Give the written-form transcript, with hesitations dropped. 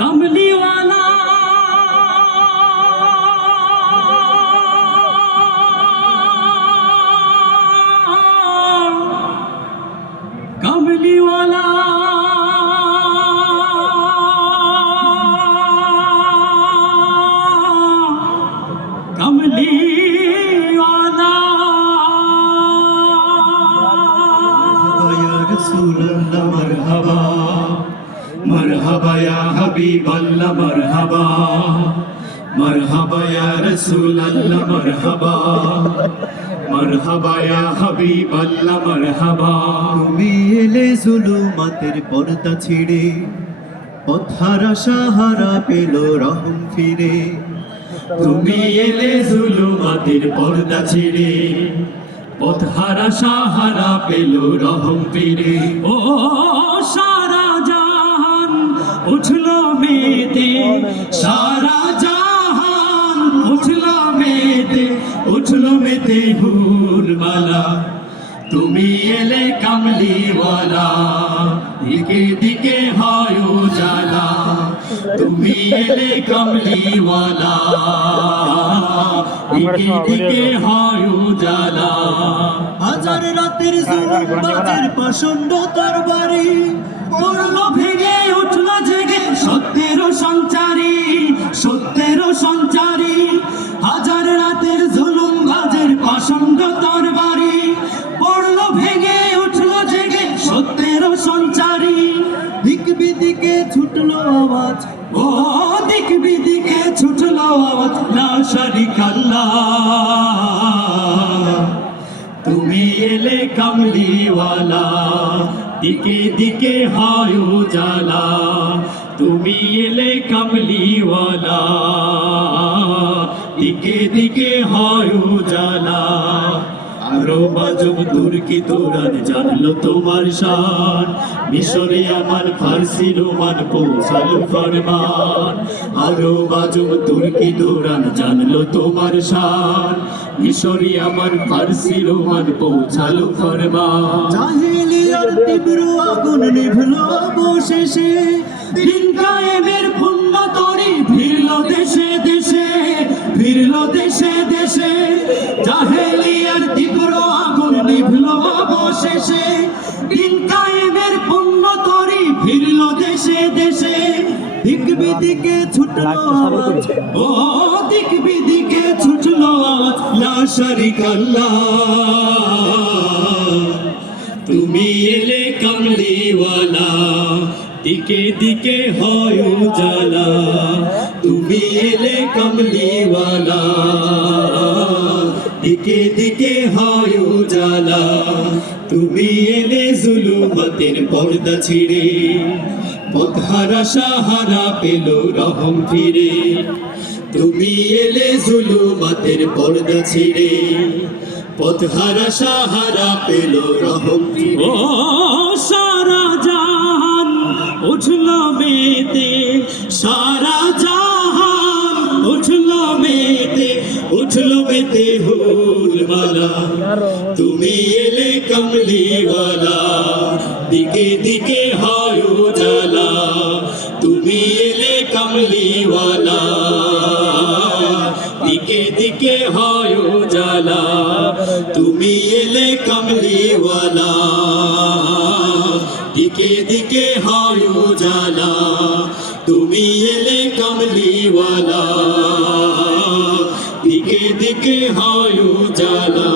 कमलीवाला कमलीवाला कमलीवाला या रसूल अल्लाह मरहबा मरहबा या हबीब अल्लाह मरहबा मरहबा या रसूल अल्लाह मरहबा मरहबा या हबीब अल्लाह मरहबा। তুমি এলে জুলুমাতের পর্দা ছিঁড়ে পথহারা সাহারা পেল রহম ফিরে। তুমি এলে জুলুমাতের পর্দা ছিঁড়ে পথহারা সাহারা পেল রহম ফিরে। ও সারা জাহান উঠলো মেতে, সারা জাহান উঠলো মেতে হুরমালা। তুমি এলে কামলিওয়ালা দিকে দিকে হয় উজালা। তুমি এলে কামলিওয়ালা দিকে দিকে হয় উজালা। হাজার রাতের জুলুম বাজের পাষণ্ড তরবারি পড়লো ভেঙে উঠলো জেগে সত্যেরও সঞ্চারী সত্যেরও সঞ্চারী। হাজার রাতের জুলুম বাজের পাষণ্ড তরবারি পড়লো ভেঙে উঠলো জেগে সত্যেরও সঞ্চারী। দিক বিদিকে ছুটলো আওয়াজ, ও দিক বিদিকে ছুটলো আওয়াজ, লা শারিকা আল্লাহ। তুমি এলে কামলিওয়ালা দিকে দিকে হয় উজালা। তুমি এলে কামলিওয়ালা দিকে দিকে হয় উজালা। আরো বাজব তুর্কি তোরান জানলো তোমার শান, মিশরে আমার ফার্সি রোমান পৌঁছালো ফরমান। আরো বাজব তুর্কি তোরান জানলো তোমার শান, মিশরে আমার ফার্সি রোমান পৌঁছালো ফরমান। জাহিলিয়ার তীব্র আগুন নিভলো অবশেষে, দিন কায়েমের পুণ্য তরি ফিরলো দেশে দেশে, ফিরলো দেশে দেশে। জাহেলিয়ার তীব্র আগুন নিভলো অবশেষে, দিন কায়েমের পুণ্য তরি ফিরলো দেশে দেশে। দিক বিদিকে ছুটলো আওয়াজ, ও দিক বিদিকে ছুটলো আওয়াজ, লা শারিকা আল্লাহ। তুমি এলে কামলিওয়ালা দিকে দিকে হয় উজালা। তুমি এলে কামলিওয়ালা দিকে দিকে হয় উজালা। তুমি এলে জুলুমাতের পর্দা ছিঁড়ে পথহারা সাহারা পেল রহম ফিরে। তুমি এলে জুলুমাতের পর্দা ছিঁড়ে পথহারা সাহারা পেল রহম ফিরে। ও সারা জাহান উঠলো মেতে, সারা জাহান উঠলো মেতে হুলমালা। তুমি এলে কমলিওয়ালা দিকে দিকে হয় উজালা। তুমি এলে কমলিওয়ালা দিকে দিকে হয় উজালা। তুমি এলে কমলিওয়ালা দিকে দিকে হয় উজালা। তুমি এলে কমলিওয়ালা দিকে দিকে হয় উজালা।